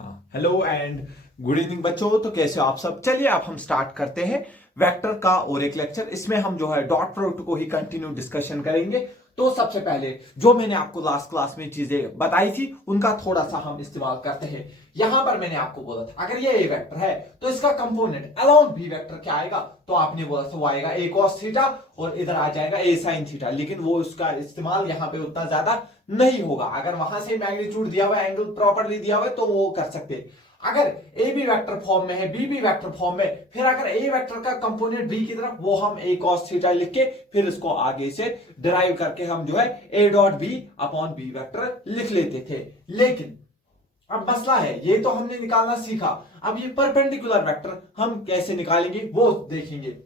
हाँ, hello and good evening बच्चों। तो कैसे हो आप सब। चलिए अब हम स्टार्ट करते हैं वेक्टर का और एक लेक्चर। इसमें हम जो है डॉट प्रोडक्ट को ही कंटिन्यू डिस्कशन करेंगे। तो सबसे पहले जो मैंने आपको लास्ट क्लास में चीजें बताई थी उनका थोड़ा सा हम इस्तेमाल करते हैं। यहां पर मैंने आपको बोला था अगर ये ए वेक्टर है तो इसका कंपोनेंट अलोंग बी वेक्टर क्या आएगा, तो आपने बोला था वो आएगा ए कॉस थीटा और इधर आ जाएगा ए साइन थीटा। लेकिन वो उसका इस्तेमाल यहाँ पे उतना ज्यादा नहीं होगा। अगर वहां से मैग्नीट्यूड दिया हुआ है, एंगल प्रॉपरली दिया हुआ है तो वो कर सकते हैं। अगर ए बी वेक्टर फॉर्म में है, बी बी वेक्टर फॉर्म में, फिर अगर ए वेक्टर का कंपोनेंट बी की तरफ, वो हम ए कॉस थीटा लिख के फिर इसको आगे से डिराइव करके हम जो है A dot B upon B vector लिख लेते थे। लेकिन अब मसला है, ये तो हमने निकालना सीखा। अब ये परपेंडिकुलर वेक्टर हम कैसे निकालेंगे वो देखेंगे।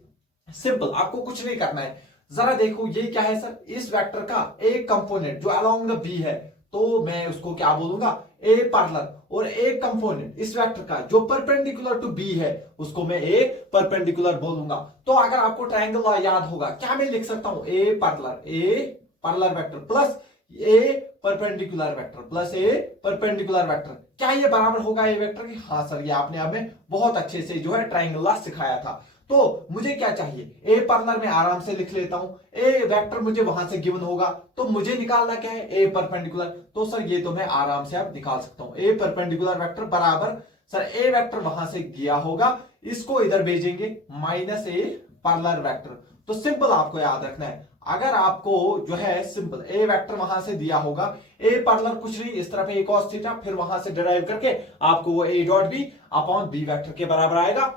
सिंपल, आपको कुछ नहीं करना है। जरा देखो ये क्या है सर, इस वेक्टर का एक कंपोनेंट जो अलोंग द बी है तो मैं उसको क्या बोलूंगा, ए पैरेलल। और एक कंपोनेंट इस वेक्टर का जो परपेंडिकुलर टू बी है उसको मैं ए परपेंडिकुलर बोलूंगा। तो अगर आपको ट्रायंगल लॉ याद होगा, क्या मैं लिख सकता हूं, ए पैरेलल वेक्टर प्लस ए परपेंडिकुलर वेक्टर प्लस ए परपेंडिकुलर वेक्टर, क्या ये बराबर होगा ए वेक्टर की? हाँ सर, ये आपने हमें बहुत अच्छे से जो है ट्रायंगल लॉ सिखाया था। तो मुझे क्या चाहिए, ए पैरेलल में आराम से लिख लेता हूं, ए वेक्टर मुझे वहां से गिवन होगा तो मुझे निकालना क्या है, ए परपेंडिकुलर। तो सर ये तो मैं आराम से अब निकाल सकता हूं, ए परपेंडिकुलर वेक्टर बराबर सर ए वेक्टर वहां से गया होगा, इसको इधर भेजेंगे माइनस ए पैरेलल वेक्टर। तो सिंपल आपको याद रखना है, अगर आपको जो है सिंपल ए वेक्टर वहां से दिया होगा, ए पैरेलल कुछ नहीं, इस तरफ ए कॉस थीटा, फिर वहां से डिराइव करके आपको वो A dot B upon B vector के बराबर आएगा।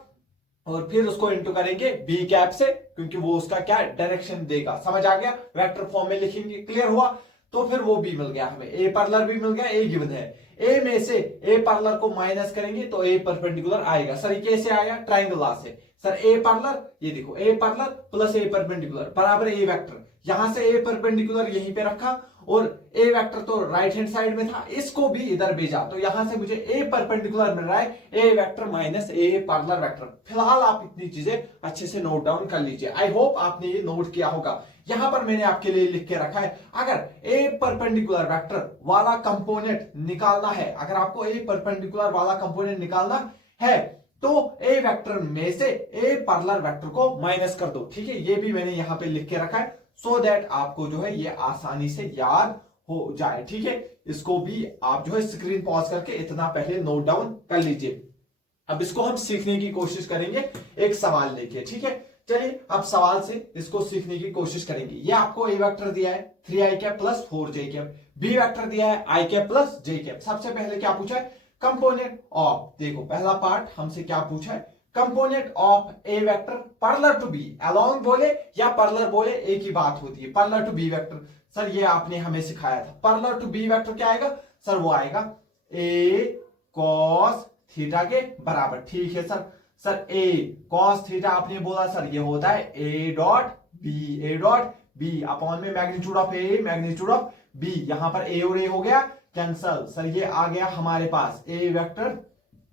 और फिर उसको इंटू करेंगे बी कैप से, क्योंकि वो उसका क्या डायरेक्शन देगा। समझ आ गया, वेक्टर फॉर्म में लिखेंगे, क्लियर हुआ। तो फिर वो बी मिल गया हमें, ए पैरेलल भी मिल गया, ए गिवन है। ए में से ए पैरेलल को माइनस करेंगे तो ए परपेंडिकुलर आएगा। सर ये कैसे आया, ट्रायंगल लॉ से। सर ए पैरेलल, ये देखो ए पैरेलल प्लस ए परपेंडिकुलर बराबर ए वेक्टर। यहां से ए परपेंडिकुलर यहीं पे रखा और ए वेक्टर तो राइट हैंड साइड में था, इसको भी इधर भेजा तो यहां से मुझे ए परपेंडिकुलर मिल रहा है, A vector minus A parallel vector. फिलहाल आप इतनी चीजें अच्छे से नोट डाउन कर लीजिए। आई होप आपने ये नोट किया होगा। यहां पर मैंने आपके लिए लिख के रखा है, अगर ए परपेंडिकुलर वेक्टर वाला कंपोनेंट निकालना है, अगर आपको ए परपेंडिकुलर वाला कंपोनेंट निकालना है तो ए वेक्टर में से ए पैरेलल वेक्टर को माइनस कर दो। ठीक है, ये भी मैंने यहां पे लिख के रखा है सो दैट आपको जो है ये आसानी से याद हो जाए। ठीक है, इसको भी आप जो है स्क्रीन पॉज करके इतना पहले नोट डाउन कर लीजिए। अब इसको हम सीखने की कोशिश करेंगे एक सवाल लेके। ठीक है, चलिए अब सवाल से इसको सीखने की कोशिश करेंगे। ये आपको ए वेक्टर दिया है 3i cap plus 4j cap, B vector दिया है i cap plus j cap. सबसे पहले क्या पूछा है, कंपोनेंट ऑफ, देखो पहला पार्ट हमसे क्या पूछा है, component of A vector parallel to B. Along बोले या पैरेलल बोले एक ही बात होती है, parallel to B vector. Sir ये आपने हमें सिखाया था, पैरेलल टू बी वेक्टर क्या आएगा सर, वो आएगा ए कॉस थीटा के बराबर। ठीक है sir, sir A cos theta आपने बोला सर ये होता है ए डॉट बी अपॉन में magnitude of A magnitude of B. यहां पर ए और ए हो गया कैंसल। सर ये आ गया हमारे पास A vector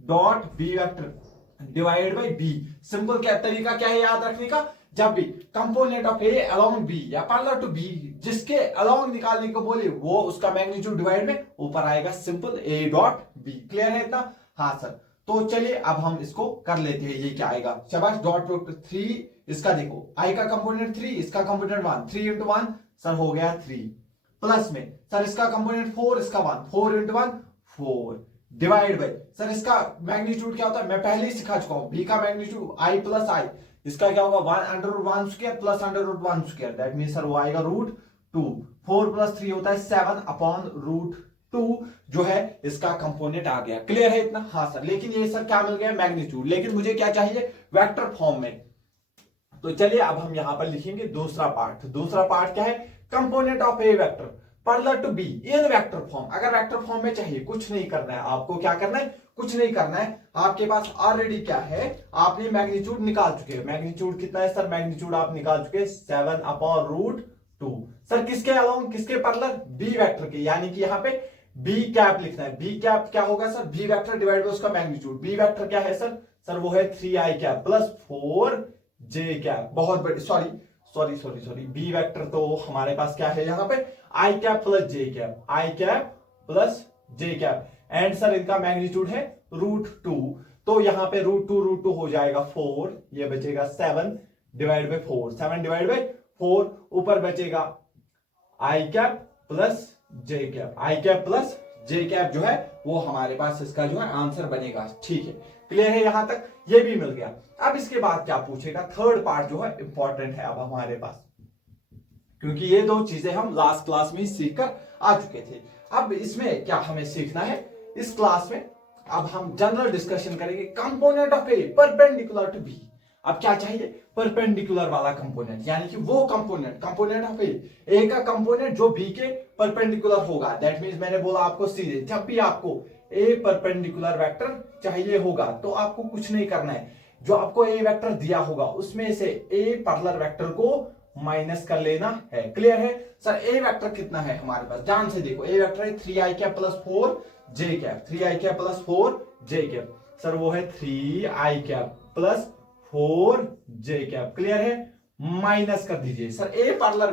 dot B vector divide by B. Simple क्या तरीका क्या है याद रखने का, जब भी component of A along B या पैरेलल टू बी जिसके अलोंग निकालने को बोले वो उसका मैग्नीट्यूड डिवाइड में ऊपर आएगा simple A dot B. Clear है इतना? हाँ सर, तो चलिए अब हम इसको कर लेते हैं। ये क्या आएगा, शाबाश, डॉट प्रोडक्ट 3, इसका देखो आई का कंपोनेंट 3, इसका कंपोनेंट 1, 3 इंटू 1 सर हो गया 3, प्लस में सर इसका कंपोनेंट 4, इसका 1, 4 इंटू 1 4, डिवाइड बाई सर इसका मैग्नीट्यूड क्या होता है, मैं पहले ही सिखा चुका हूं, बी का मैग्नीट्यूड आई प्लस आई, इसका क्या होगा 1 under root 1 square plus under root 1 square, that mean sir वो आएगा रूट 2। 4 प्लस 3 होता है 7 अपॉन रूट 2 जो है इसका कंपोनेंट आ गया। क्लियर है इतना? हाँ सर, लेकिन ये सर क्या मिल गया मैग्नीट्यूड, लेकिन मुझे क्या चाहिए वेक्टर फॉर्म में। तो चलिए अब हम यहां पर लिखेंगे दूसरा पार्ट। दूसरा पार्ट क्या है, component of A vector parallel to B in vector form. अगर वेक्टर फॉर्म में चाहिए, कुछ नहीं करना है आपको, क्या करना है, कुछ नहीं करना है, आपके पास ऑलरेडी क्या है, आपने मैग्नीट्यूड निकाल चुके हैं। मैग्नीट्यूड कितना है सर, मैग्नीट्यूड आप निकाल चुके हैं 7 अपॉन रूट 2। सर किसके अलोंग, किसके पैरेलल, बी वेक्टर के, यानी कि यहाँ पे बी कैप लिखना है। बी कैप क्या होगा sir, B vector divide by उसका मैग्नीट्यूड। बी वेक्टर क्या है सर, सर वो है 3i cap plus 4j cap. बहुत बड़ी सॉरी बी वेक्टर तो हमारे पास क्या है यहाँ पे I cap plus J cap, I cap plus J cap. And sir इनका मैग्नीट्यूड है √2, तो यहाँ पे √2 हो जाएगा 4, ये बचेगा 7 डिवाइड बाई 4, 7 डिवाइड बाई 4, ऊपर बचेगा आई cap plus J cap, I cap plus J cap जो है वो हमारे पास इसका जो है आंसर बनेगा। ठीक है, क्लियर है यहां तक, ये भी मिल गया। अब इसके बाद क्या पूछेगा, थर्ड पार्ट जो है इंपॉर्टेंट है अब हमारे पास, क्योंकि ये दो चीजें हम लास्ट क्लास में सीख कर आ चुके थे। अब इसमें क्या हमें सीखना है, इस क्लास में अब हम जनरल डिस्कशन करेंगे component of A perpendicular to B. अब क्या चाहिए, परपेंडिकुलर वाला कंपोनेंट, यानी कि वो कंपोनेंट ऑफ ए का कंपोनेंट जो बी के परपेंडिकुलर होगा। दैट मींस मैंने बोला आपको सीधे, जब भी आपको ए परपेंडिकुलर वेक्टर चाहिए होगा तो आपको कुछ नहीं करना है, जो आपको ए वेक्टर दिया होगा उसमें से ए पैरेलल वेक्टर को माइनस कर लेना है। क्लियर है सर, ए वेक्टर कितना है हमारे पास, ध्यान से देखो, ए वेक्टर है 3i कैप प्लस 4 जे कैप, 3i कैप प्लस 4 जे कैप, सर वो है 3i कैप प्लस 4 जे कैप। क्लियर है, माइनस कर दीजिए सर ए पैरेलल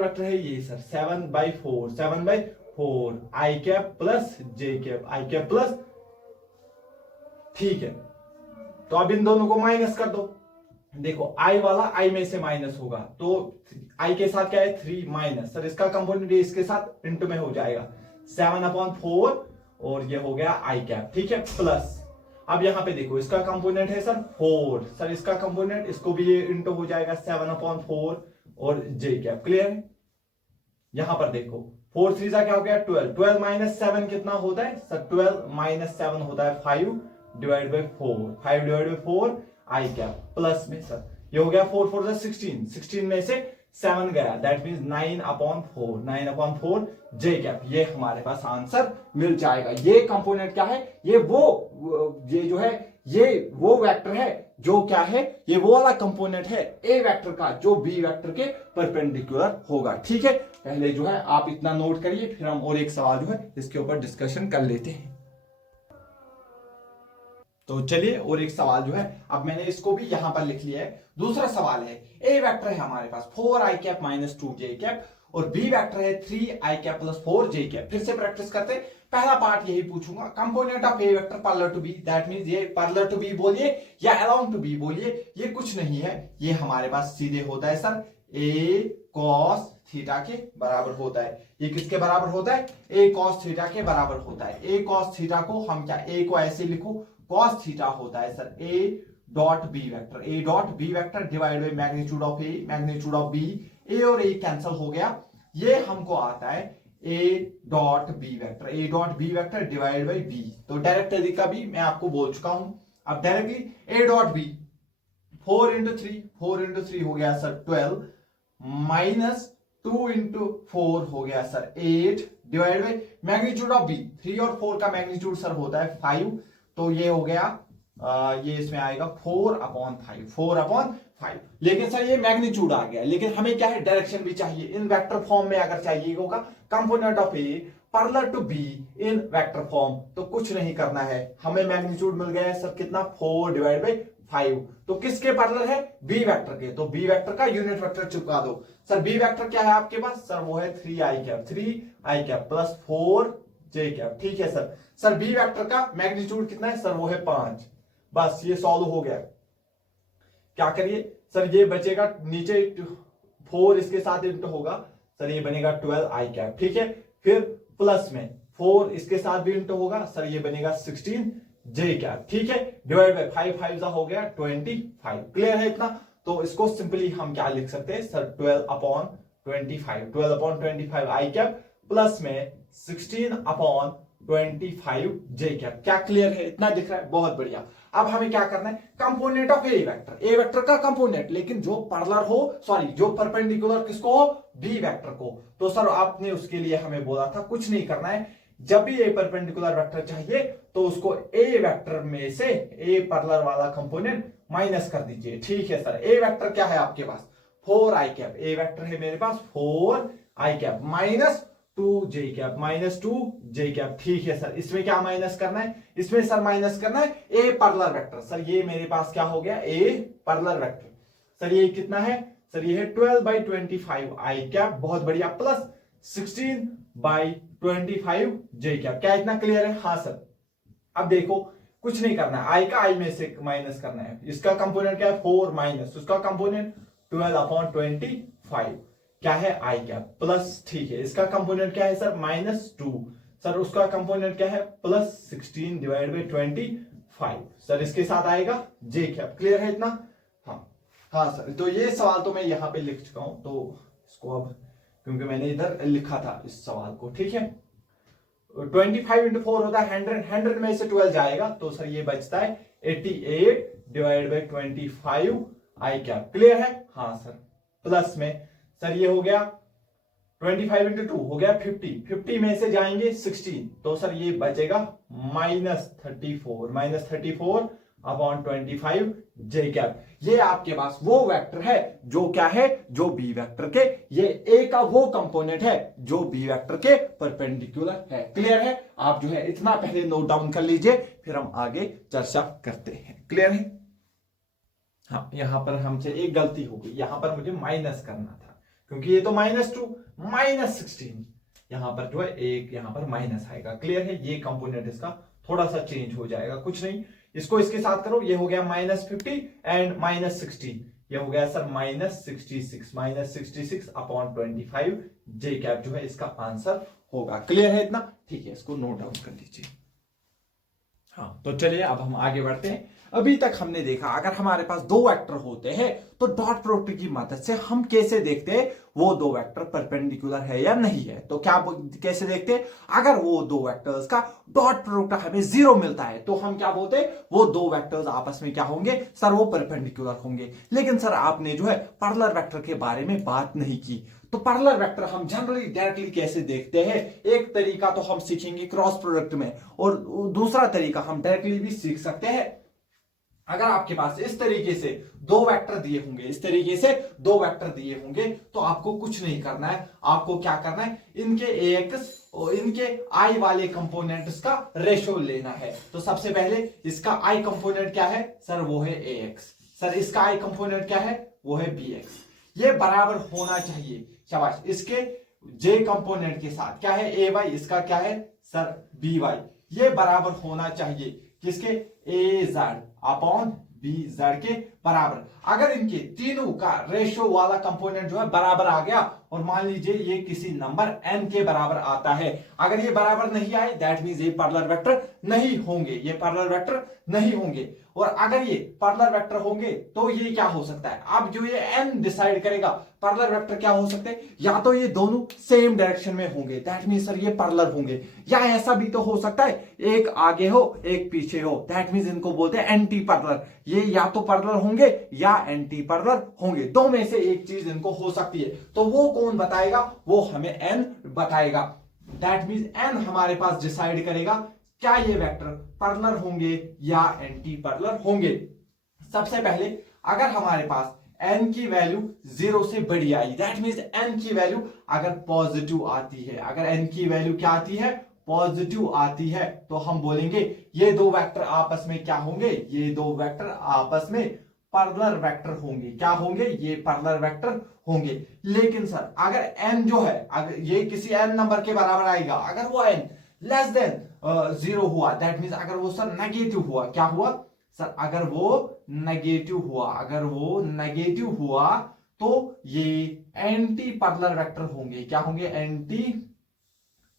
वेक्टर है ये sir 7/4 I cap plus J cap, I cap plus, ठीक है। तो अब इन दोनों को माइनस कर दो, देखो आई वाला आई में से माइनस होगा, तो आई के साथ क्या है 3 माइनस, सर इसका कंपोनेंट इसके साथ इंटू में हो जाएगा 7/4 और ये हो गया आई कैप, ठीक है, प्लस अब यहां पे देखो इसका कंपोनेंट है सर 4, सर इसका कंपोनेंट इसको भी ये इंटू हो जाएगा 7/4 और जे कैप। क्लियर है, यहां पर देखो 4 3 क्या हो गया 12, 12 माइनस 7 कितना होता है सर, 12 माइनस 7 होता है 5 divide by 4, 5 divide by 4 I cap, plus में सर ये हो गया 4 4 16, 16 में से 7 गया, दैट मींस 9/4 जे कैप, ये हमारे पास आंसर मिल जाएगा। ये कंपोनेंट क्या है, ये जो है ये वो वेक्टर है जो क्या है, ये वो वाला कंपोनेंट है ए वेक्टर का जो बी वेक्टर के परपेंडिकुलर होगा। ठीक है, पहले जो है आप इतना नोट करिए, फिर हम और एक सवाल जो है इसके ऊपर डिस्कशन कर लेते हैं। तो चलिए और एक सवाल जो है, अब मैंने इसको भी यहां पर लिख लिया है। दूसरा सवाल है, ए वेक्टर है हमारे पास 4i कैप माइनस 2 जे कैप और बी वेक्टर है 3i कैप प्लस 4 जे कैप। फिर से प्रैक्टिस करते हैं, पहला पार्ट यही पूछूंगा, component of A vector parallel to B, that means ये पैरेलल टू बी बोलिए या अलोंग टू बी बोलिए, ये कुछ नहीं है, ये हमारे पास सीधे होता है सर ए कॉस थीटा के बराबर होता है। ये किसके बराबर होता है, ए कॉस थीटा के बराबर होता है। ए कॉस थीटा को हम क्या, ए को ऐसे लिखो, कॉस थीटा होता है sir A dot B vector, A dot B vector divide by magnitude of A, magnitude of B, A और ए कैंसिल हो गया, ये हमको आता है A dot B vector, A dot B vector divide by B. तो direct तरीका भी मैं आपको बोल चुका हूं, अब directly A dot B 4 into 3 हो गया सर 12 माइनस 2 इंटू 4 हो गया sir 8 divide by magnitude of B, 3 और 4 का मैग्नीट्यूड सर होता है 5, तो ये हो गया ये इसमें आएगा 4/5, लेकिन सर ये मैग्नीट्यूड आ गया, लेकिन हमें क्या है डायरेक्शन भी चाहिए। इन वेक्टर फॉर्म में अगर चाहिए होगा component of A parallel to B in vector form, तो कुछ नहीं करना है, हमें मैग्नीट्यूड मिल गया है सर कितना 4 डिवाइड बाई 5, तो किसके पैरेलल है, बी वेक्टर के, तो बी वेक्टर का यूनिट वेक्टर चिपका दो। सर बी वेक्टर क्या है आपके पास, सर वो है 3i कैप प्लस 4 जे कैप। ठीक है सर, सर बी वेक्टर का मैग्नीट्यूड कितना है सर, वो है 5, बस ये सॉल्व हो गया। क्या करिए सर, ये बचेगा नीचे 4 इसके साथ इंटू होगा सर, ये बनेगा 12i कैप, ठीक है, फिर प्लस में 4 इसके साथ भी इंटू होगा सर, ये बनेगा 16 जे कैप, ठीक है, डिवाइड बाय 5 5 हो गया 25। क्लियर है इतना, तो इसको सिंपली हम क्या लिख सकते हैं सर 12/25 आई कैप प्लस में 16/25 जे कैप। क्या क्लियर है, इतना दिख रहा है, बहुत बढ़िया। अब हमें क्या करना है, कंपोनेंट ऑफ ए वेक्टर का कंपोनेंट, लेकिन जो पैरेलल हो, सॉरी जो परपेंडिकुलर किसको हो, बी वेक्टर को। तो सर आपने उसके लिए हमें बोला था कुछ नहीं करना है, जब भी ए परपेंडिकुलर वेक्टर चाहिए तो उसको ए वेक्टर में से ए पैरेलल वाला कंपोनेंट माइनस कर दीजिए। ठीक है सर, ए वेक्टर क्या है आपके पास 4i कैप, ए वेक्टर है मेरे पास 4i कैप माइनस 2 जे कैप, माइनस 2 जे कैप। ठीक है सर, इसमें क्या माइनस करना है, इसमें सर माइनस करना है ए पैरेलल वेक्टर। सर ये मेरे पास क्या हो गया, ए पैरेलल वेक्टर, सर ये कितना है सर, ये है 12/25 आई कैप, बहुत बढ़िया, प्लस 16/25 25 जे कैप। क्या इतना क्लियर है? हाँ सर। अब देखो कुछ नहीं करना है, आई का आई में से माइनस करना है। इसका कंपोनेंट क्या है? 4 माइनस उसका कंपोनेंट 12/25 क्या है? आई कैप प्लस, ठीक है, इसका कंपोनेंट क्या है सर? -2 सर, उसका कंपोनेंट क्या है? +16/25 सर, इसके साथ आएगा जे कैप। क्लियर है इतना? हाँ हाँ सर। तो ये सवाल तो मैं यहां पे लिख चुका हूं, तो इसको अब क्योंकि मैंने इधर लिखा था इस सवाल को, ठीक है। 25 इंटू 4 होता है 100, 100 में से 12 जाएगा तो सर ये बचता है 88/25 आई कैप। क्लियर है? हाँ सर। प्लस में सर ये हो गया 25 इंटू 2 हो गया 50, 50 में से जाएंगे 16 तो सर ये बचेगा -34/25 जे कैप। ये आपके पास वो वेक्टर है जो क्या है? जो बी वेक्टर के, ये ए का वो कंपोनेंट है जो बी वेक्टर के परपेंडिकुलर है। क्लियर है? आप जो है इतना पहले नोट डाउन कर लीजिए, फिर हम आगे चर्चा करते हैं। क्लियर है? हाँ, यहां पर हमसे एक गलती हो गई, यहां पर मुझे माइनस करना था क्योंकि ये तो -2 -16, यहां पर जो है एक यहां पर माइनस आएगा। क्लियर है? ये कंपोनेंट इसका थोड़ा सा चेंज हो जाएगा, कुछ नहीं, इसको इसके साथ करो, ये हो गया -50 एंड -16, ये हो गया सर -66/25 जे कैप जो है इसका आंसर होगा। क्लियर है इतना? ठीक है, इसको नोट डाउन कर लीजिए। हाँ, तो चलिए अब हम आगे बढ़ते हैं। अभी तक हमने देखा अगर हमारे पास दो वेक्टर होते हैं तो डॉट प्रोडक्ट की मदद से हम कैसे देखते हैं वो दो वेक्टर परपेंडिकुलर है या नहीं है। तो क्या कैसे देखते हैं? अगर वो दो वेक्टर्स का डॉट प्रोडक्ट हमें 0 मिलता है तो हम क्या बोलते हैं? वो दो वेक्टर्स आपस में क्या होंगे सर? वो परपेंडिकुलर होंगे। लेकिन सर आपने जो है पैरेलल वेक्टर के बारे में बात नहीं की। तो पैरेलल वेक्टर हम जनरली डायरेक्टली कैसे देखते हैं? एक तरीका तो हम सीखेंगे क्रॉस प्रोडक्ट में, और दूसरा तरीका हम डायरेक्टली भी सीख सकते हैं। अगर आपके पास इस तरीके से दो वेक्टर दिए होंगे, इस तरीके से दो वेक्टर दिए होंगे, तो आपको कुछ नहीं करना है। आपको क्या करना है? इनके एक्स और इनके आई वाले कंपोनेंट्स का रेशो लेना है। तो सबसे पहले इसका आई कंपोनेंट क्या है सर? वो है ए एक्स। सर इसका आई कंपोनेंट क्या है? वो है बी एक्स। ये बराबर होना चाहिए, शाबाश। इसके जे कंपोनेंट के साथ क्या है? ए वाई। इसका क्या है सर? B Y. ये बराबर होना चाहिए किसके? ए जेड अपॉन बी जेड के बराबर। अगर इनके तीनों का रेशो वाला कंपोनेंट जो है बराबर आ गया, और मान लीजिए ये किसी नंबर n के बराबर आता है, अगर ये बराबर नहीं आए दैट मींस ये पैरेलल वेक्टर नहीं होंगे, ये पैरेलल वेक्टर नहीं होंगे। और अगर ये पैरेलल वेक्टर होंगे तो ये क्या हो सकता है? अब जो ये n डिसाइड करेगा पैरेलल वेक्टर क्या हो सकते हैं? या तो ये दोनों सेम डायरेक्शन में होंगे दैट मींस सर ये पैरेलल होंगे, या ऐसा भी तो हो सकता है एक आगे हो एक पीछे हो दैट मींस इनको बोलते हैं एंटी पैरेलल। ये या तो पैरेलल होंगे या एंटी पैरेलल होंगे, दो में से एक चीज इनको हो सकती है। तो वो कौन बताएगा? वो हमें n बताएगा। दैट मींस n हमारे पास डिसाइड करेगा क्या ये वेक्टर पैरेलल होंगे या एंटी पैरेलल होंगे। सबसे पहले अगर हमारे पास n की वैल्यू 0 से बड़ी आई, दैट मींस n की वैल्यू अगर पॉजिटिव आती है, अगर n की वैल्यू क्या आती है? पॉजिटिव आती है, तो हम बोलेंगे ये दो वेक्टर आपस में क्या होंगे? ये दो वेक्टर आपस में पैरेलल वेक्टर होंगे। क्या होंगे? ये पैरेलल वेक्टर होंगे। लेकिन सर अगर n जो है, अगर ये किसी n नंबर के बराबर आएगा, अगर वो n लेस देन 0 हुआ, दैट मींस अगर वो सर नेगेटिव हुआ, क्या हुआ सर? अगर वो नेगेटिव हुआ, अगर वो नेगेटिव हुआ तो ये एंटी पैरेलल वेक्टर होंगे। क्या होंगे? एंटी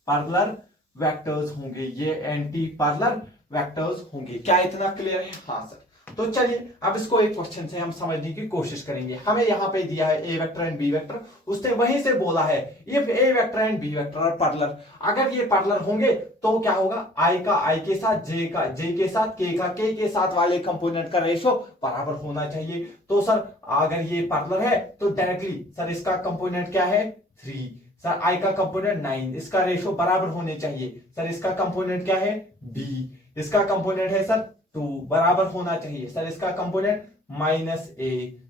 पैरेलल वेक्टर्स होंगे, ये एंटी पैरेलल वेक्टर्स होंगे। क्या इतना क्लियर है? हाँ सर। तो चलिए अब इसको एक क्वेश्चन से हम समझने की कोशिश करेंगे। हमें यहां पे दिया है A vector and B vector, उसने वहीं से बोला है if A vector and B vector are parallel, अगर ये पैरेलल होंगे तो क्या होगा? आई का आई के साथ, जे का जे के साथ, के का के साथ वाले कंपोनेंट का रेशो बराबर होना चाहिए। तो सर अगर ये पैरेलल है तो डायरेक्टली सर इसका कंपोनेंट क्या है? 3, सर आई का कंपोनेंट 9, इसका रेशो बराबर होने चाहिए। सर इसका कंपोनेंट क्या है? बी, इसका कंपोनेंट है सर 2, बराबर होना चाहिए। सर इसका कंपोनेंट -a,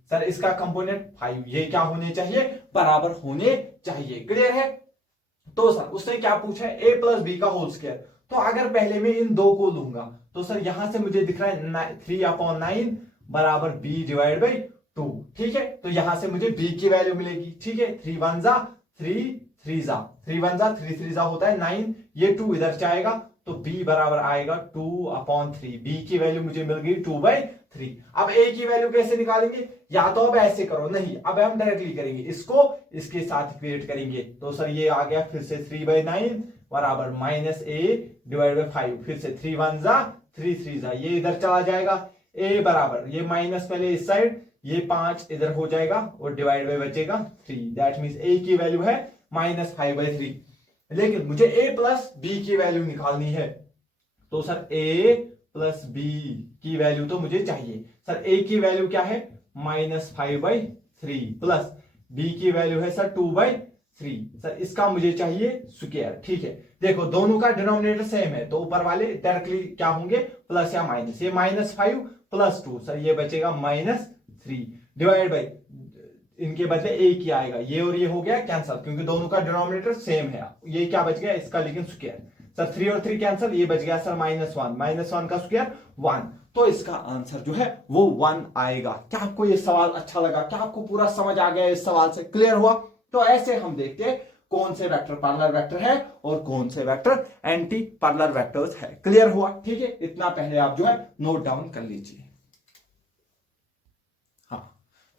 सर इसका कंपोनेंट 5, ये क्या होने चाहिए? बराबर होने चाहिए। क्लियर है? तो सर उसने क्या पूछा है? a + b का होल स्क्वायर। तो अगर पहले मैं इन दो को लूंगा तो सर यहां से मुझे दिख रहा है 3/9 बराबर b/2, ठीक है। तो यहां से मुझे b की वैल्यू मिलेगी, ठीक है। 3 1 जा 3, 3 जा 3 1 जा 3 3 जा होता है 9, ये 2 इधर जाएगा तो b बराबर आएगा 2/3। b की वैल्यू मुझे मिल गई 2/3। अब a की वैल्यू कैसे निकालेंगे, या तो अब ऐसे करो, नहीं अब हम डायरेक्टली करेंगे, इसको इसके साथ इक्वेट करेंगे। तो सर ये आ गया फिर से 3/9 बराबर -a/5। फिर से 3 1 जा 3 3 जा, ये इधर चला जाएगा, a बराबर ये माइनस पहले इस साइड, ये 5 इधर हो जाएगा और डिवाइड बाय बचेगा 3। दैट मींस a की वैल्यू है -5/3। लेकिन मुझे a प्लस b की वैल्यू निकालनी है, तो सर a प्लस b की वैल्यू तो मुझे चाहिए। सर a की वैल्यू क्या है -5/3 प्लस b की वैल्यू है सर 2/3। सर इसका मुझे चाहिए स्क्वायर। ठीक है, देखो दोनों का डिनोमिनेटर सेम है तो ऊपर वाले डायरेक्टली क्या होंगे, प्लस या माइनस। ये -5 प्लस 2, सर ये बचेगा -3 डिवाइड बाई, इनके बदले एक ही आएगा, ये और ये हो गया कैंसल क्योंकि दोनों का डिनोमिनेटर सेम है। ये क्या बच गया इसका लेकिन स्क्वायर। सर 3 और 3 कैंसल, ये बच गया सर -1 का स्क्वायर 1। तो इसका आंसर जो है वो 1 आएगा। क्या आपको ये सवाल अच्छा लगा, क्या आपको पूरा समझ आ गया इस सवाल से, क्लियर हुआ? तो ऐसे हम देखते हैं कौन से वेक्टर पैरेलल वेक्टर है और कौन से वेक्टर एंटी पैरेलल वेक्टर्स है। क्लियर हुआ? ठीक है, इतना पहले आप जो है नोट डाउन कर लीजिए।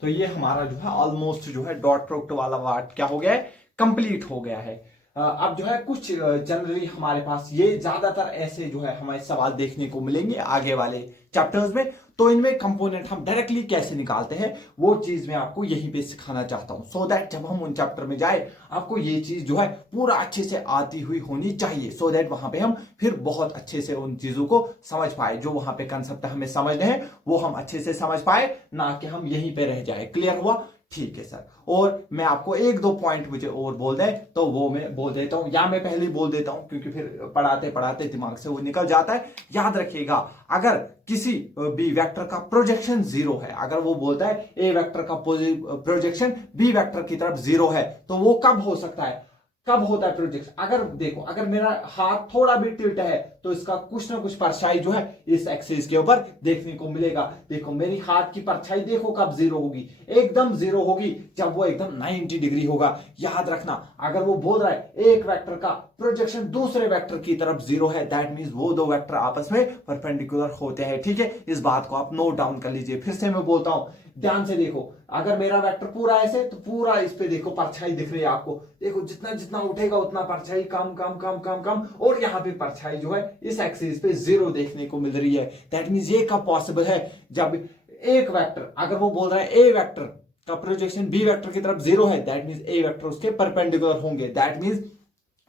तो ये हमारा जो है ऑलमोस्ट जो है डॉट प्रोडक्ट वाला पार्ट क्या हो गया है, कंप्लीट हो गया है। अब जो है कुछ जनरली हमारे पास ये ज्यादातर ऐसे जो है हमारे सवाल देखने को मिलेंगे आगे वाले चैप्टर्स में। तो इनमें कंपोनेंट हम डायरेक्टली कैसे निकालते हैं वो चीज मैं आपको यहीं पे सिखाना चाहता हूं, सो दैट जब हम उन चैप्टर में जाए आपको ये चीज जो है पूरा अच्छे से आती हुई होनी चाहिए, सो दैट वहां पे हम फिर बहुत अच्छे से उन चीजों को समझ पाए। जो वहां पे कंसेप्ट हमें समझने हैं वो हम अच्छे से समझ पाए, ना कि हम यहीं पे रह जाए। क्लियर हुआ? ठीक है सर। और मैं आपको 1-2 पॉइंट मुझे और बोल दे तो वो मैं बोल देता हूं, या मैं पहले ही बोल देता हूं क्योंकि फिर पढ़ाते पढ़ाते दिमाग से वो निकल जाता है। याद रखिएगा, अगर किसी बी वेक्टर का प्रोजेक्शन 0 है, अगर वो बोलता है ए वेक्टर का प्रोजेक्शन बी वेक्टर की तरफ 0 है, तो वो कब हो सकता है, कब होता है प्रोजेक्शन? अगर देखो, अगर मेरा हाथ थोड़ा भी टिल्ट है तो इसका कुछ ना कुछ परछाई जो है इस एक्सिस के ऊपर देखने को मिलेगा। देखो मेरी हाथ की परछाई देखो कब 0 होगी, एकदम 0 होगी जब वो एकदम 90 डिग्री होगा। याद रखना, अगर वो बोल रहा है एक वेक्टर का प्रोजेक्शन दूसरे वेक्टर की तरफ 0 है, दैट मींस वो दो वेक्टर आपस में परपेंडिकुलर होते हैं। ठीक है, इस बात को आप नोट डाउन कर लीजिए। फिर से मैं बोलता हूं, ध्यान से देखो, अगर मेरा वेक्टर पूरा ऐसे तो पूरा इस पे देखो परछाई दिख रही है आपको, देखो जितना जितना उठेगा उतना परछाई कम कम कम कम कम, और यहाँ पे परछाई जो है इस एक्सिस पे 0 देखने को मिल रही है। दैट मींस ये कब पॉसिबल है, जब एक वेक्टर, अगर वो बोल रहा है ए वेक्टर का प्रोजेक्शन बी वेक्टर की तरफ 0 है, दैट मींस ए वेक्टर उसके परपेंडिकुलर होंगे, दैट मींस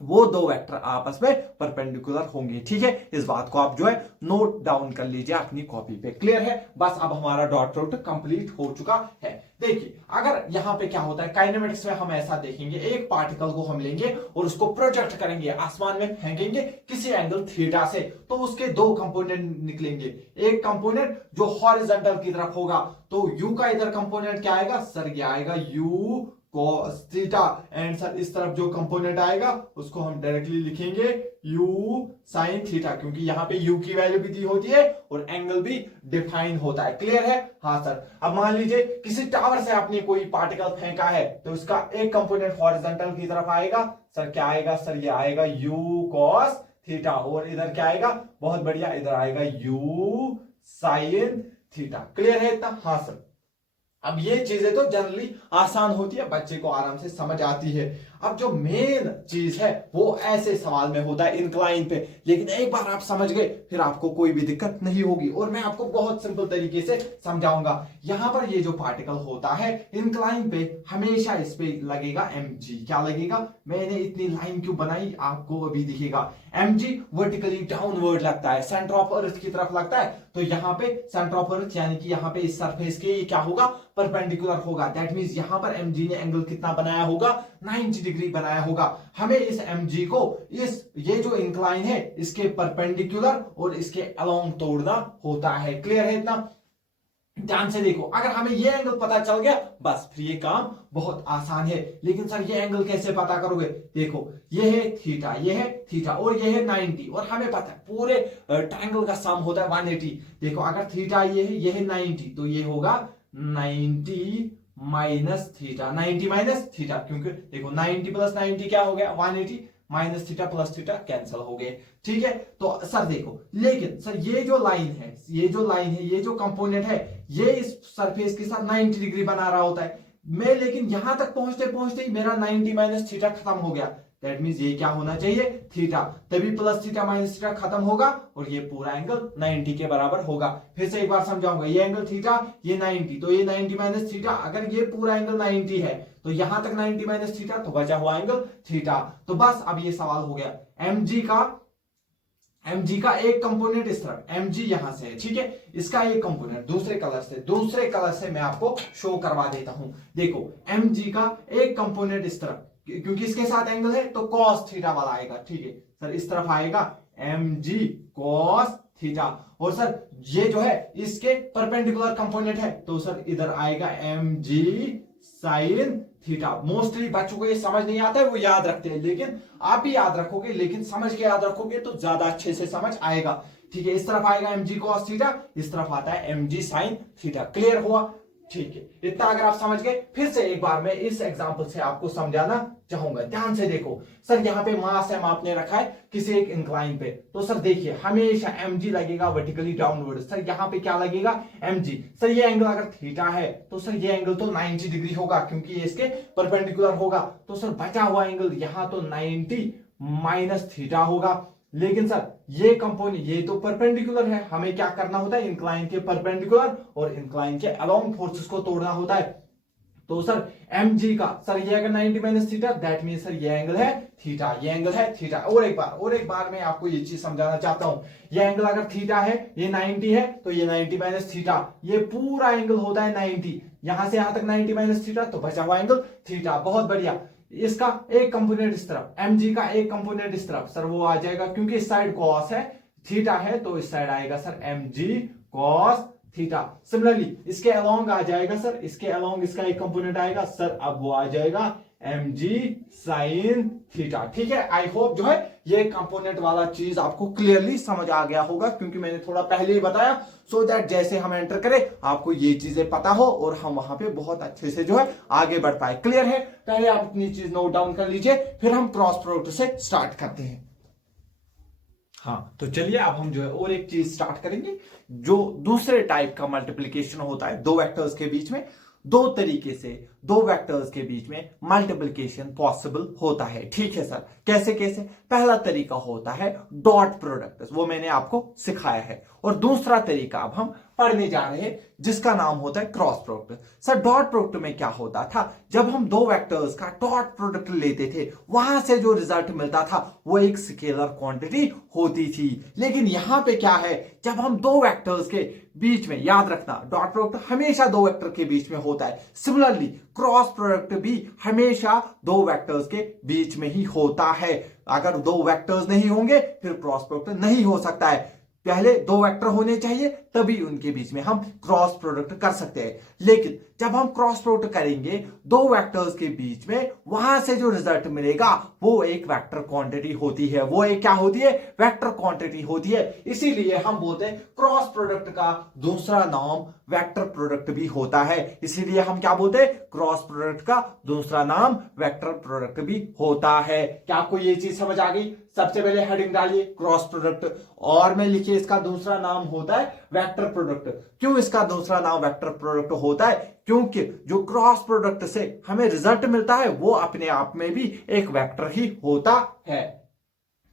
वो दो वेक्टर आपस में परपेंडिकुलर होंगे। ठीक है, इस बात को आप जो है नोट डाउन कर लीजिए अपनी कॉपी पे। क्लियर है? बस अब हमारा डॉट प्रोडक्ट कंप्लीट हो चुका है। देखिए, अगर यहां पे क्या होता है काइनेमेटिक्स में, हम ऐसा देखेंगे, एक पार्टिकल को हम लेंगे और उसको प्रोजेक्ट करेंगे, आसमान में फेंकेंगे किसी एंगल थीटा से, तो उसके दो कंपोनेंट निकलेंगे। एक कंपोनेंट जो हॉरिजॉन्टल की तरफ होगा, तो यू का इधर कंपोनेंट क्या आएगा सर, ये आएगा you cos theta, and sir इस तरफ जो कंपोनेंट आएगा उसको हम डायरेक्टली लिखेंगे u sin थीटा, क्योंकि यहाँ पे u की वैल्यू भी दी होती है और एंगल भी डिफाइन होता है। क्लियर है? हाँ सर। अब मान लीजिए किसी टावर से आपने कोई पार्टिकल फेंका है, तो उसका एक कंपोनेंट हॉरिजॉन्टल की तरफ आएगा, सर क्या आएगा सर, ये आएगा u cos थीटा, और इधर क्या आएगा, बहुत बढ़िया, इधर आएगा u sin थीटा। क्लियर है इतना? हाँ सर। अब ये चीजें तो जनरली आसान होती है, बच्चे को आराम से समझ आती है। अब जो मेन चीज है वो ऐसे सवाल में होता है इंक्लाइन पे, लेकिन एक बार आप समझ गए फिर आपको कोई भी दिक्कत नहीं होगी, और मैं आपको बहुत सिंपल तरीके से समझाऊंगा। यहां पर ये जो पार्टिकल होता है इंक्लाइन पे, हमेशा इस पे लगेगा mg। क्या लगेगा, मैंने इतनी लाइन क्यों बनाई आपको अभी दिखेगा, mg वर्टिकली डाउनवर्ड लगता है, सेंटर ऑफ अर्थ की तरफ लगता है, तो यहाँ पे सेंटर ऑफ अर्थ यानी कि यहाँ पे इस सरफेस के क्या होगा, परपेंडिकुलर होगा। दैट मींस यहाँ पर mg ने एंगल कितना बनाया होगा, 90 डिग्री बनाया होगा। हमें इस mg को इस ये जो इंक्लाइन है इसके परपेंडिकुलर और इसके अलोंग तोड़ना होता है। क्लियर है इतना? ध्यान से देखो, अगर हमें ये एंगल पता चल गया बस फिर ये काम बहुत आसान है। लेकिन सर ये एंगल कैसे पता करोगे, देखो ये है थीटा, ये है थीटा, और ये है 90, और हमें पता है पूरे ट्रायंगल का सम होता है 180। देखो अगर थीटा ये है 90, तो ये होगा 90 माइनस थीटा, 90 माइनस थीटा, क्योंकि देखो 90 प्लस 90 क्या हो गया 180, minus theta plus theta cancel हो गए। ठीक है, तो सर देखो, लेकिन सर ये जो लाइन है, ये जो लाइन है, ये जो कंपोनेंट है, ये इस सरफेस के साथ 90 डिग्री बना रहा होता है। मैं लेकिन यहां तक पहुंचते पहुंचते ही मेरा 90 माइनस थीटा खत्म हो गया। दैट मींस ये क्या होना चाहिए थीटा, तभी प्लस थीटा माइनस थीटा खत्म होगा और ये पूरा एंगल 90 के बराबर होगा। फिर से एक बार समझाऊंगा, ये एंगल थीटा, ये 90, तो ये 90 माइनस थीटा, अगर ये पूरा एंगल 90 है तो यहां तक 90 माइनस थीटा, तो बचा हुआ एंगल थीटा। तो बस अब ये सवाल हो गया, mg का एक कंपोनेंट इस तरफ, mg यहां से है, ठीक है, इसका एक कंपोनेंट दूसरे कलर से मैं आपको शो करवा देता हूं। देखो mg का एक कंपोनेंट इस तरफ, क्योंकि इसके साथ एंगल है तो cos थीटा वाला आएगा। ठीक है सर, इस तरफ आएगा mg cos थीटा, और सर ये जो है इसके परपेंडिकुलर कंपोनेंट है, तो सर इधर आएगा mg sin थीटा। मोस्टली बच्चों को ये समझ नहीं आता है, वो याद रखते हैं, लेकिन आप भी याद रखोगे, लेकिन समझ के याद रखोगे तो ज्यादा अच्छे से समझ आएगा। ठीक है, इस तरफ आएगा mg cos थीटा, इस तरफ आता है mg sin थीटा। क्लियर हुआ? ठीक है, इतना अगर आप समझ गए, फिर से एक बार मैं इस एग्जांपल से आपको समझाना चाहूंगा। ध्यान से देखो सर, यहाँ पे मास है, आपने रखा है किसी एक इंक्लाइन पे, तो सर देखिए हमेशा mg लगेगा वर्टिकली डाउनवर्ड। सर यहाँ पे क्या लगेगा mg। सर ये एंगल अगर थीटा है तो सर ये एंगल तो 90 डिग्री होगा, क्योंकि ये इसके परपेंडिकुलर होगा। तो सर बचा हुआ एंगल यहाँ तो 90 माइनस थीटा होगा। लेकिन सर ये कंपोनेंट, ये तो परपेंडिकुलर है, हमें क्या करना होता है, इंक्लाइन के परपेंडिकुलर और इंक्लाइन के अलोंग फोर्सेस को तोड़ना होता है। तो सर mg का, सर ये अगर 90 minus theta, that mean sir ये एंगल है थीटा, ये एंगल है थीटा। और एक बार मैं आपको ये चीज समझाना चाहता हूं, ये एंगल अगर थीटा है, ये 90 है, तो ये 90 माइनस थीटा, ये पूरा एंगल होता है 90, यहां से यहां तक 90 माइनस थीटा, तो बचा हुआ एंगल थीटा। बहुत बढ़िया। इसका एक कंपोनेंट इस तरफ, mg का एक कंपोनेंट इस तरफ, सर वो आ जाएगा, क्योंकि इस साइड cos है, थीटा है, तो इस साइड आएगा sir mg cos theta. Similarly इसके अलोंग आ जाएगा सर, इसके अलोंग इसका एक कंपोनेंट आएगा सर, अब वो आ जाएगा mg sin थीटा। ठीक है, आई होप जो है ये कंपोनेंट वाला चीज आपको क्लियरली समझ आ गया होगा, क्योंकि मैंने थोड़ा पहले ही बताया, सो दैट जैसे हम एंटर करें आपको ये चीजें पता हो और हम वहां पे बहुत अच्छे से जो है आगे बढ़ पाए। क्लियर है? पहले आप अपनी चीज नोट डाउन कर लीजिए, फिर हम क्रॉस प्रोडक्ट से स्टार्ट करते हैं। हाँ, तो चलिए अब हम जो है और एक चीज स्टार्ट करेंगे, जो दूसरे टाइप का मल्टीप्लिकेशन होता है दो वेक्टर्स के बीच में। दो तरीके से दो वेक्टर्स के बीच में मल्टीप्लिकेशन पॉसिबल होता है। ठीक है सर, कैसे कैसे? पहला तरीका होता है डॉट प्रोडक्ट, वो मैंने आपको सिखाया है, और दूसरा तरीका अब हम पढ़ने जा रहे हैं, जिसका नाम होता है cross product. Sir dot product में क्या होता था, जब हम दो वेक्टर्स का डॉट प्रोडक्ट लेते थे, वहां से जो रिजल्ट मिलता था वो एक स्केलर क्वांटिटी होती थी। लेकिन यहां पे क्या है, जब हम दो वेक्टर्स के बीच में, याद रखना डॉट प्रोडक्ट हमेशा दो वेक्टर के बीच में होता है, सिमिलरली क्रॉस प्रोडक्ट भी हमेशा दो वेक्टर्स के बीच में ही होता है। अगर दो वेक्टर्स नहीं होंगे फिर क्रॉस प्रोडक्ट नहीं हो सकता है। पहले दो वेक्टर होने चाहिए, तभी उनके बीच में हम क्रॉस प्रोडक्ट कर सकते हैं। लेकिन जब हम क्रॉस प्रोडक्ट करेंगे दो वेक्टर्स के बीच में, वहां से जो रिजल्ट मिलेगा वो एक वेक्टर क्वांटिटी होती है, वो एक क्या होती है, वेक्टर क्वांटिटी होती है। इसीलिए हम बोलते हैं क्रॉस प्रोडक्ट का दूसरा नाम वेक्टर प्रोडक्ट भी होता है। इसीलिए हम क्या बोलते हैं, क्रॉस प्रोडक्ट का दूसरा नाम वेक्टर प्रोडक्ट भी होता है। क्या आपको ये चीज समझ आ गई? सबसे पहले हेडिंग डालिए क्रॉस प्रोडक्ट, और में लिखिए इसका दूसरा नाम होता है वेक्टर प्रोडक्ट। क्यों इसका दूसरा नाम वेक्टर प्रोडक्ट होता है? क्योंकि जो क्रॉस प्रोडक्ट से हमें रिजल्ट मिलता है वो अपने आप में भी एक वेक्टर ही होता है।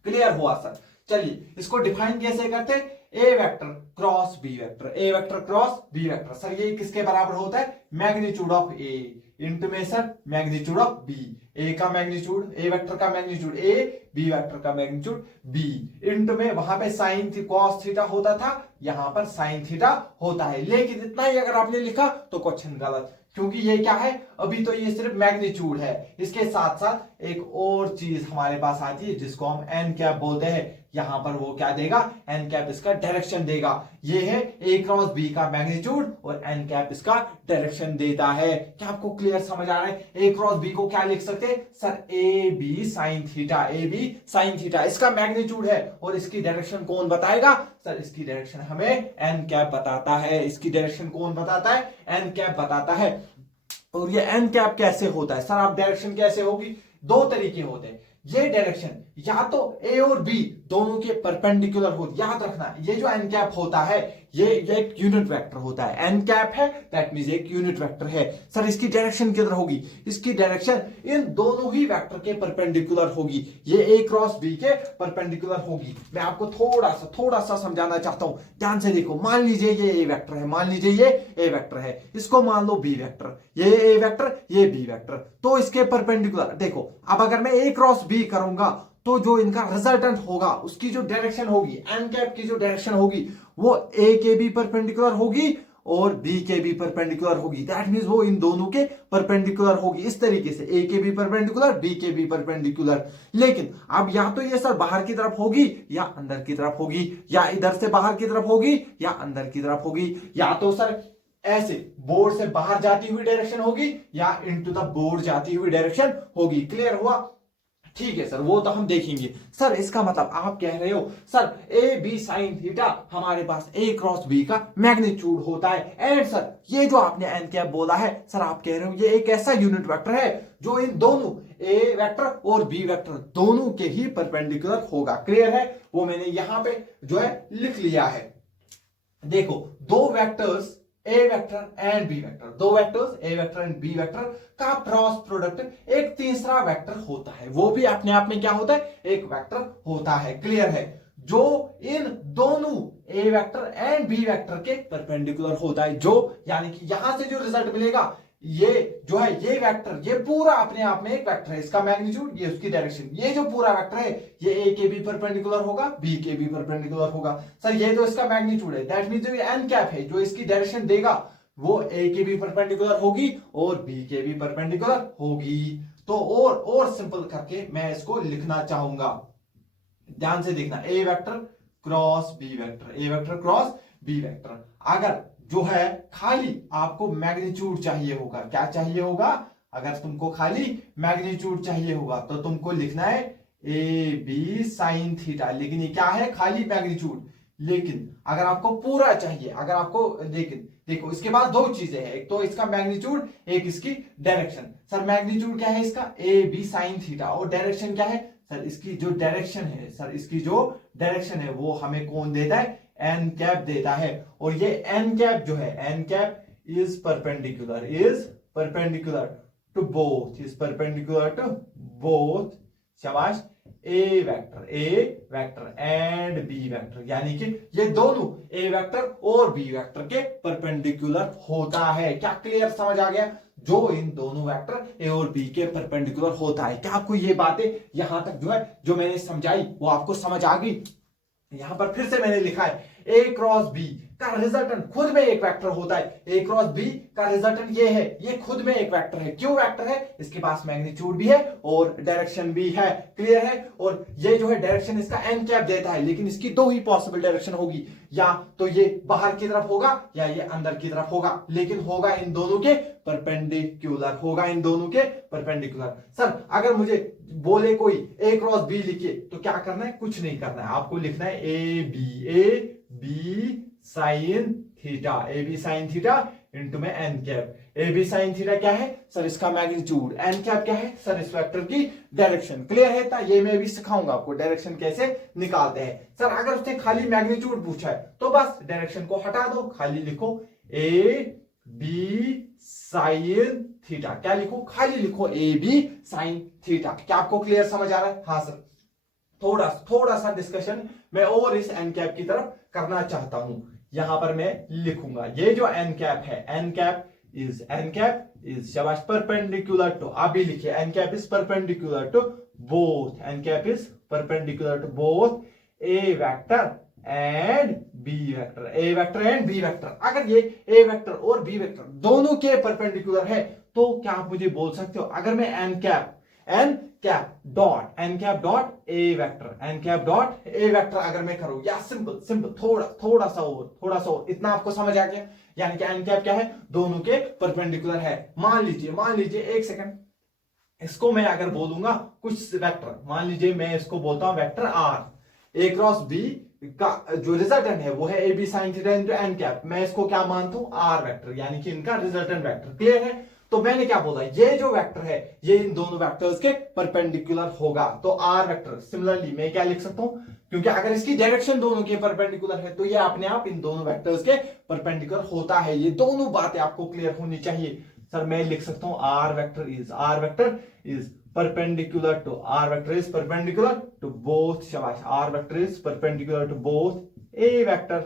क्लियर हुआ सर? चलिए इसको डिफाइन कैसे करते हैं, A vector cross B vector, A vector cross B vector. Sir ये किसके बराबर होता है, मैग्नीट्यूड ऑफ ए इंटू में sir magnitude of B. A का मैग्नीट्यूड, ए वेक्टर का मैग्नीट्यूड ए, बी वेक्टर का मैग्नीट्यूड बी, इंटू में वहां पे साइन थी कॉस थीटा होता था, यहां पर साइन थीटा होता है। लेकिन इतना ही अगर आपने लिखा तो क्वेश्चन गलत, क्योंकि ये क्या है, अभी तो ये सिर्फ मैग्नीट्यूड है, इसके साथ साथ एक और चीज हमारे पास आती है जिसको हम एन कैप बोलते हैं। यहां पर वो क्या देगा, एन कैप इसका डायरेक्शन देगा। ये है ए क्रॉस बी का मैग्नीट्यूड और एन कैप इसका डायरेक्शन देता है। क्या आपको क्लियर समझ आ रहा है? ए क्रॉस बी को क्या लिख सकते हैं sir, A B sine theta, A B sine theta इसका मैग्नीट्यूड है, और इसकी डायरेक्शन कौन बताएगा सर, इसकी डायरेक्शन हमें एन कैप बताता है। इसकी डायरेक्शन कौन बताता है, एन कैप बताता है। और ये एन कैप कैसे होता है सर? आप डायरेक्शन कैसे होगी? दो तरीके होते हैं। ये डायरेक्शन या तो ए और बी दोनों के परपेंडिकुलर हो, याद रखना ये जो एन कैप होता है ये एक यूनिट वेक्टर होता है। एन कैप है दैट मींस एक यूनिट वेक्टर है। सर इसकी डायरेक्शन किधर होगी? इसकी डायरेक्शन इन दोनों ही वेक्टर के परपेंडिकुलर होगी। ये ए क्रॉस बी के परपेंडिकुलर होगी। मैं आपको थोड़ा सा समझाना चाहता हूं, ध्यान से देखो। मान लीजिए ये ए वेक्टर है, मान लीजिए ये ए वेक्टर है, इसको मान लो बी वेक्टर, ये ए वेक्टर ये बी वेक्टर, तो इसके परपेंडिकुलर देखो। अब अगर मैं ए क्रॉस बी करूंगा तो जो इनका रिजल्टेंट होगा उसकी जो डायरेक्शन होगी, एन कैप की जो डायरेक्शन होगी वो ए के भी परपेंडिकुलर होगी और बी के भी परपेंडिकुलर होगी। दैट मींस वो इन दोनों के परपेंडिकुलर होगी। इस तरीके से ए के भी परपेंडिकुलर, बी के भी परपेंडिकुलर। लेकिन अब या तो ये सर बाहर की तरफ होगी या अंदर की तरफ होगी, या इधर से बाहर की तरफ होगी या अंदर की तरफ होगी, या तो सर ऐसे बोर्ड से बाहर जाती हुई डायरेक्शन होगी या इनटू द बोर्ड जाती हुई डायरेक्शन होगी। क्लियर हुआ? ठीक है सर, वो तो हम देखेंगे। सर इसका मतलब आप कह रहे हो sir A B sine theta हमारे पास ए क्रॉस बी का मैग्नीट्यूड होता है। एंड सर ये जो आपने एन कैप बोला है, सर आप कह रहे हो ये एक ऐसा यूनिट वेक्टर है जो इन दोनों ए वेक्टर और बी वेक्टर दोनों के ही परपेंडिकुलर होगा। क्लियर है? वो मैंने यहां पे जो है लिख लिया है। देखो दो vectors A vector and B vector, दो vectors A vector and B vector का क्रॉस प्रोडक्ट एक तीसरा वेक्टर होता है। वो भी अपने आप में क्या होता है? एक वेक्टर होता है। क्लियर है? जो इन दोनों A vector and B vector के परपेंडिकुलर होता है। जो यानी कि यहां से जो रिजल्ट मिलेगा ये जो है ये वेक्टर, ये पूरा अपने आप में एक वेक्टर है। इसका मैग्नीट्यूड, ये उसकी डायरेक्शन, ये जो पूरा वेक्टर है ये ए के भी परपेंडिकुलर होगा, बी के भी परपेंडिकुलर होगा। सर ये तो इसका मैग्नीट्यूड है, दैट मींस जो ये एन कैप है जो इसकी डायरेक्शन देगा वो ए के भी परपेंडिकुलर होगी और बी के भी परपेंडिकुलर होगी। तो और सिंपल करके मैं इसको लिखना चाहूंगा, ध्यान से देखना। ए vector cross B vector, A vector cross B vector. अगर जो है खाली आपको मैग्नीट्यूड चाहिए होगा, क्या चाहिए होगा? अगर तुमको खाली मैग्नीट्यूड चाहिए होगा तो तुमको लिखना है ए बी साइन थीटा। लेकिन ये क्या है? खाली मैग्नीट्यूड। लेकिन अगर आपको पूरा चाहिए, अगर आपको देखो इसके बाद दो चीजें हैं, एक तो इसका मैग्नीट्यूड, एक इसकी डायरेक्शन। सर मैग्नीट्यूड क्या है इसका? A B sine theta. और डायरेक्शन क्या है? सर इसकी जो डायरेक्शन है, सर इसकी जो डायरेक्शन है वो हमें कौन देता है? एन कैप देता है। और ये एन कैप जो है, N cap is perpendicular to both, शाबाश, A vector and B vector. यानी कि ये दोनों ए वेक्टर और बी वेक्टर के परपेंडिकुलर होता है। क्या क्लियर समझ आ गया? जो इन दोनों वेक्टर ए और बी के परपेंडिकुलर होता है। क्या आपको ये बातें यहां तक जो है जो मैंने समझाई वो आपको समझ आ गई? यहां पर फिर से मैंने लिखा है ए क्रॉस बी का रिजल्टेंट खुद में एक वेक्टर होता है। ए क्रॉस बी का रिजल्टेंट ये है, ये खुद में एक वेक्टर है। क्यों वेक्टर है? इसके पास मैग्नीट्यूड भी है और डायरेक्शन भी है। क्लियर है? और ये जो है डायरेक्शन इसका एन कैप देता है, लेकिन इसकी दो ही पॉसिबल डायरेक्शन होगी, या तो ये बाहर की तरफ होगा या ये अंदर की तरफ होगा, लेकिन होगा इन दोनों के परपेंडिकुलर, होगा इन दोनों के परपेंडिकुलर। सर अगर मुझे बोले कोई ए क्रॉस बी लिखिए तो क्या करना है? कुछ नहीं करना है, आपको लिखना है A B sine theta, A B sine theta into में N cap. A B sine theta क्या है? सर इसका मैग्नीट्यूड। एन कैप क्या है? सर इस वेक्टर की डायरेक्शन। क्लियर है? तो ये मैं भी सिखाऊंगा आपको डायरेक्शन कैसे निकालते हैं। सर अगर उसने खाली मैग्नीट्यूड पूछा है तो बस डायरेक्शन को हटा दो, खाली लिखो ए बी साइन थीटा। क्या लिखो? खाली लिखो ए बी साइन थीटा। क्या आपको क्लियर समझ आ रहा है? हाँ सर। थोड़ा सा डिस्कशन मैं और इस एन कैप की तरफ करना चाहता हूं। यहां पर मैं लिखूंगा ये जो एन कैप है, एन कैप इज शाबाश परपेंडिकुलर टू, आप भी लिखिए N cap is perpendicular to both, N cap is perpendicular to both A vector and B vector, A vector and B vector. अगर ये ए वेक्टर और B vector दोनों के perpendicular है तो क्या आप मुझे बोल सकते हो? अगर मैं N cap dot A vector अगर मैं करूं, या सिंपल थोड़ा सा और इतना आपको समझ आ गया? यानी कि एन कैप क्या है? दोनों के परपेंडिकुलर है। मान लीजिए एक सेकंड, इसको मैं अगर बोलूंगा कुछ वेक्टर, मान लीजिए मैं इसको बोलता हूं vector R, A cross B का जो रिजल्टेंट है वो है A B sine theta into N cap. मैं इसको क्या मानता हूं? आर वेक्टर, यानी कि इनका रिजल्टेंट वेक्टर। क्लियर है? तो मैंने क्या बोला, ये जो वेक्टर है ये इन दोनों वेक्टर्स के परपेंडिकुलर होगा। तो आर वेक्टर सिमिलरली मैं क्या लिख सकता हूं, क्योंकि अगर इसकी डायरेक्शन दोनों के परपेंडिकुलर है तो ये अपने आप इन दोनों वेक्टर्स के परपेंडिकुलर होता है। ये दोनों बातें आपको क्लियर होनी चाहिए। सर मैं लिख सकता हूं R vector is perpendicular to r vector is perpendicular to both, शाबाश, r vector is perpendicular to both a vector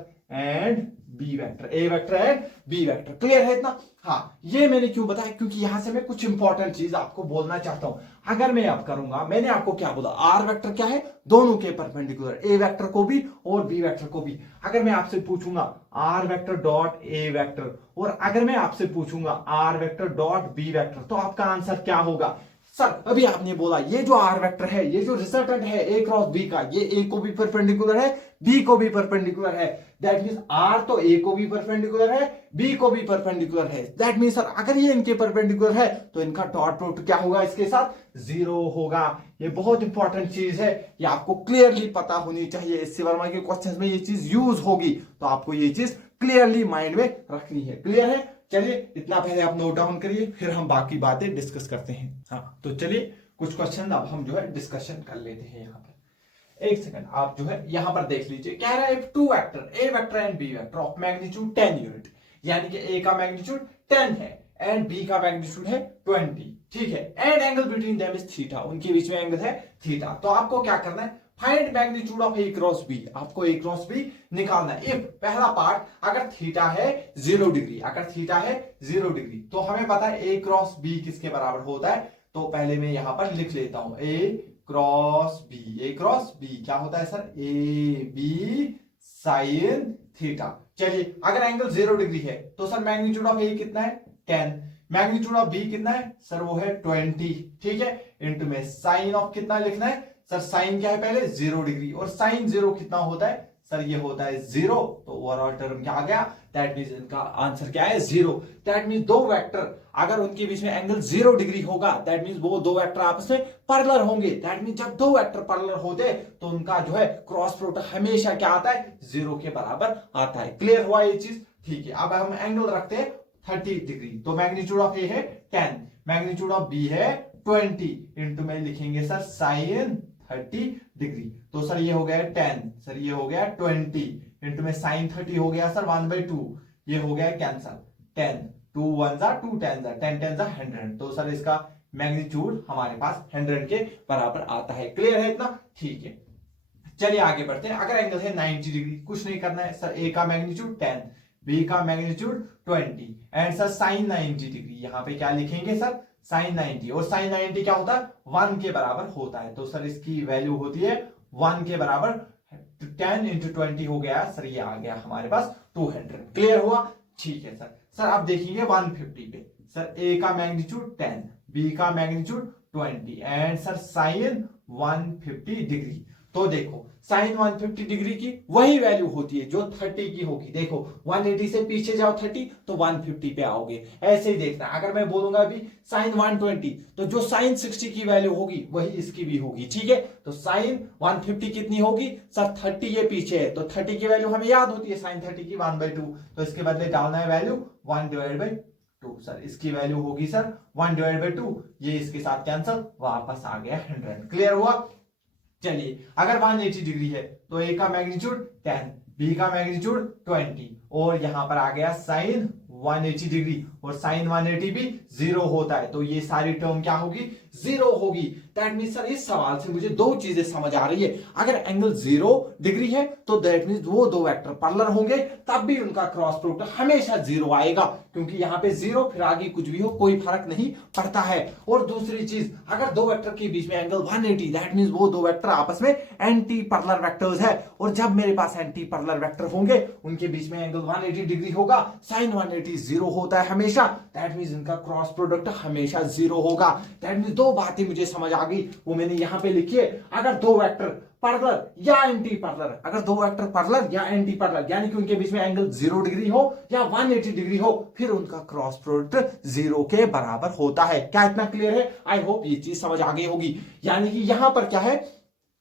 and b vector, a vector and b vector। Clear है इतना? हाँ, ये मैंने क्यों बताया, क्योंकि यहां से मैं कुछ इंपॉर्टेंट चीज आपको बोलना चाहता हूं। अगर मैं अब करूंगा, मैंने आपको क्या बोला, आर वेक्टर क्या है, दोनों के परपेंडिकुलर, ए वेक्टर को भी और बी वेक्टर को भी। अगर मैं आपसे पूछूंगा R vector dot A vector, और अगर मैं आपसे पूछूंगा R vector dot B vector, तो आपका आंसर क्या होगा? सर अभी आपने बोला ये जो आर वेक्टर है, ये जो रिजल्टेंट है ए क्रॉस बी का, ये ए को भी परपेंडिकुलर है, बी को भी परपेंडिकुलर है। दैट मींस आर तो ए को भी परपेंडिकुलर है, बी को भी परपेंडिकुलर है। दैट मींस सर अगर ये इनके परपेंडिकुलर है तो इनका डॉट प्रोडक्ट क्या होगा, इसके साथ 0 होगा। ये बहुत इंपॉर्टेंट चीज है, ये आपको क्लियरली पता होनी चाहिए। इससे वर्मा के क्वेश्चंस में ये चीज यूज होगी, तो आपको ये चीज क्लियरली माइंड में रखनी है। क्लियर है? चलिए इतना पहले आप नोट डाउन करिए, फिर हम बाकी बातें डिस्कस करते हैं। हाँ, तो चलिए कुछ क्वेश्चन अब हम जो है डिस्कशन कर लेते हैं। यहाँ पर एक सेकंड, आप जो है यहाँ पर देख लीजिए। कह रहा है two vector A vector and B vector of magnitude 10 unit, यानी कि ए का मैग्नीट्यूड 10 है एंड बी का मैग्नीट्यूड है 20, ठीक है। And angle between them is theta, उनके बीच में एंगल है थीटा। तो आपको क्या करना है, find magnitude of A cross B, आपको ए क्रॉस बी निकालना है। इफ पहला पार्ट अगर थीटा है 0 डिग्री, अगर थीटा है 0 डिग्री, तो हमें पता है ए क्रॉस बी किसके बराबर होता है। तो पहले मैं यहां पर लिख लेता हूं A cross B. A cross B क्या होता है sir, A B sine theta. चलिए अगर एंगल 0 डिग्री है तो सर मैग्नीट्यूड ऑफ ए कितना है 10, मैग्नीट्यूड ऑफ बी कितना है सर, वो है 20, ठीक है। इनटू में साइन ऑफ कितना लिखना है सर, साइन क्या है पहले 0 डिग्री, और साइन 0 कितना होता है सर, ये होता है 0। तो ओवरऑल टर्म क्या आ गया, दैट मींस इनका आंसर क्या है 0। दैट मींस दो वेक्टर अगर उनके बीच में एंगल 0 डिग्री होगा, दैट मींस वो दो वेक्टर आपस में पैरेलल होंगे। दैट मींस जब दो वेक्टर पैरेलल होते तो उनका जो है क्रॉस प्रोडक्ट हमेशा क्या आता है, 0 के बराबर आता है। क्लियर हुआ ये चीज? ठीक है। अब हम एंगल रखते हैं 30 डिग्री, तो मैग्नीट्यूड ऑफ ए है 10, मैग्नीट्यूड ऑफ बी है 20, इंटू में लिखेंगे सर साइन 30 डिग्री। तो सर ये हो गया 10, सर ये हो गया 20, इंटू में साइन 30 हो गया सर 1/2, ये हो गया कैंसल 10, 2 1 जा 2 10 जा 10 10 जा 100। तो सर इसका मैग्नीट्यूड हमारे पास 100 के बराबर आता है। क्लियर है इतना? ठीक है, चलिए आगे बढ़ते हैं। अगर एंगल है 90 डिग्री, कुछ नहीं करना है सर, ए का मैग्नीट्यूड 10, बी का magnitude 20 and sir sine 90 degree, यहां पे क्या लिखेंगे सर, साइन 90, और साइन 90 क्या होता है 1 के बराबर होता है। तो सर इसकी वैल्यू होती है 1 के बराबर, 10 इंटू 20 हो गया सर, ये आ गया हमारे पास 200। क्लियर हुआ? ठीक है सर। सर आप देखेंगे 150 पे, सर ए का मैग्नीट्यूड 10, बी का magnitude 20 and sir sine 150 degree. तो देखो साइन 150 डिग्री की वही वैल्यू होती है जो 30 की होगी। देखो 180 से पीछे जाओ 30 तो 150 पे आओगे, ऐसे ही देखना। अगर मैं बोलूंगा अभी साइन 120, तो जो साइन 60 की वैल्यू होगी वही इसकी भी होगी, ठीक है। तो साइन 150 कितनी होगी सर, 30 ये पीछे है, तो 30 की वैल्यू हमें याद होती है साइन 30 की 1/2, तो इसके बदले डालना है वैल्यू 1/2। सर इसकी वैल्यू होगी सर 1/2, ये इसके साथ कैंसल, वापस आ गया 100। क्लियर हुआ? चलिए अगर 180 डिग्री है तो ए का मैग्नीट्यूड 10, बी का मैग्नीट्यूड 20, और यहां पर आ गया साइन 180 डिग्री, और साइन 180 भी 0 होता है, तो ये सारी टर्म क्या होगी, 0 होगी। दैट मींस सर इस सवाल से मुझे दो चीजें समझ आ रही है। अगर एंगल 0 डिग्री है तो दैट मींस वो दो वेक्टर पैरेलल होंगे, तब भी उनका क्रॉस प्रोडक्ट हमेशा 0 आएगा, क्योंकि यहाँ पे 0 फिर आगे कुछ भी हो कोई फर्क नहीं पड़ता है। और दूसरी चीज, अगर दो वेक्टर के बीच में एंगल 180, दैट मींस वो दो वेक्टर आपस में एंटी पैरेलल वेक्टर्स है, और जब मेरे पास एंटी पैरेलल वेक्टर होंगे उनके बीच में एंगल 180 डिग्री होगा, साइन 180 0 होता है हमेशा, दैट मींस इनका क्रॉस प्रोडक्ट हमेशा 0 होगा। दैट मींस दो बातें मुझे समझ आ गई, वो मैंने यहां पे लिखी है। अगर दो वेक्टर पैरेलल या एंटी पैरेलल, अगर दो वेक्टर पैरेलल या एंटी पैरेलल, यानी कि उनके बीच में एंगल 0 डिग्री हो या 180 डिग्री हो, फिर उनका क्रॉस प्रोडक्ट 0 के बराबर होता है। क्या इतना क्लियर है? आई होप ये चीज समझ आ गई होगी। यानी कि यहां पर क्या है,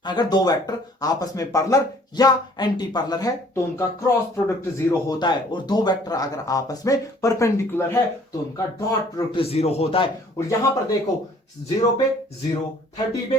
अगर दो वेक्टर आपस में पैरेलल या एंटी पैरेलल है तो उनका क्रॉस प्रोडक्ट 0 होता है, और दो वेक्टर अगर आपस में परपेंडिकुलर है तो उनका डॉट प्रोडक्ट 0 होता है। और यहां पर देखो 0 पे 0, 30 पे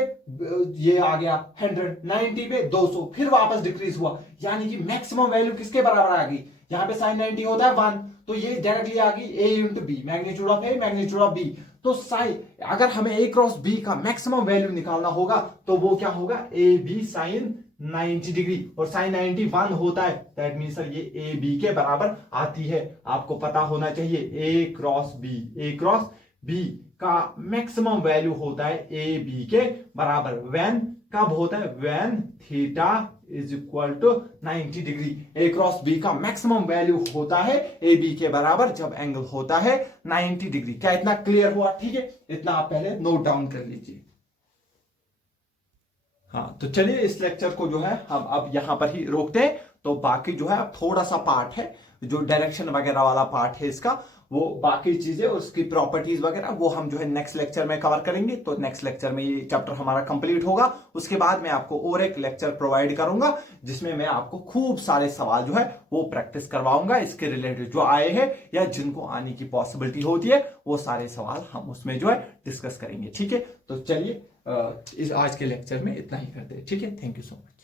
ये आ गया 100, 90 पे 200, फिर वापस डिक्रीज हुआ, यानी कि मैक्सिमम वैल्यू किसके बराबर आ गई, यहां पे sin 90 होता है 1, तो ये डायरेक्टली आ गई a into B, magnitude of A magnitude of B. तो साइन, अगर हमें a क्रॉस b का मैक्सिमम वैल्यू निकालना होगा तो वो क्या होगा, ए बी साइन 90 डिग्री, और साइन 90 1 होता है, दैट मीन सर ये ए बी के बराबर आती है। आपको पता होना चाहिए ए क्रॉस बी का मैक्सिमम वैल्यू होता है ए बी के बराबर, व्हेन कब होता है, when theta is equal to 90 degree. A cross B का मैक्सिमम वैल्यू होता है ए बी के बराबर जब एंगल होता है 90 डिग्री। क्या इतना क्लियर हुआ? ठीक है, इतना आप पहले नोट डाउन कर लीजिए। हाँ, तो चलिए इस लेक्चर को जो है हम अब यहां पर ही रोकते हैं। तो बाकी जो है थोड़ा सा पार्ट है, जो डायरेक्शन वगैरह वाला पार्ट है इसका, वो बाकी चीजें और उसकी प्रॉपर्टीज वगैरह वो हम जो है नेक्स्ट लेक्चर में कवर करेंगे। तो नेक्स्ट लेक्चर में ये चैप्टर हमारा कंप्लीट होगा। उसके बाद मैं आपको और एक लेक्चर प्रोवाइड करूंगा जिसमें मैं आपको खूब सारे सवाल जो है वो प्रैक्टिस करवाऊंगा, इसके रिलेटेड जो आए हैं या जिनको आने की पॉसिबिलिटी होती है, वो सारे सवाल हम उसमें जो है डिस्कस करेंगे। ठीक है, तो चलिए इस आज के लेक्चर में इतना ही करते हैं। ठीक है, थैंक यू सो मच।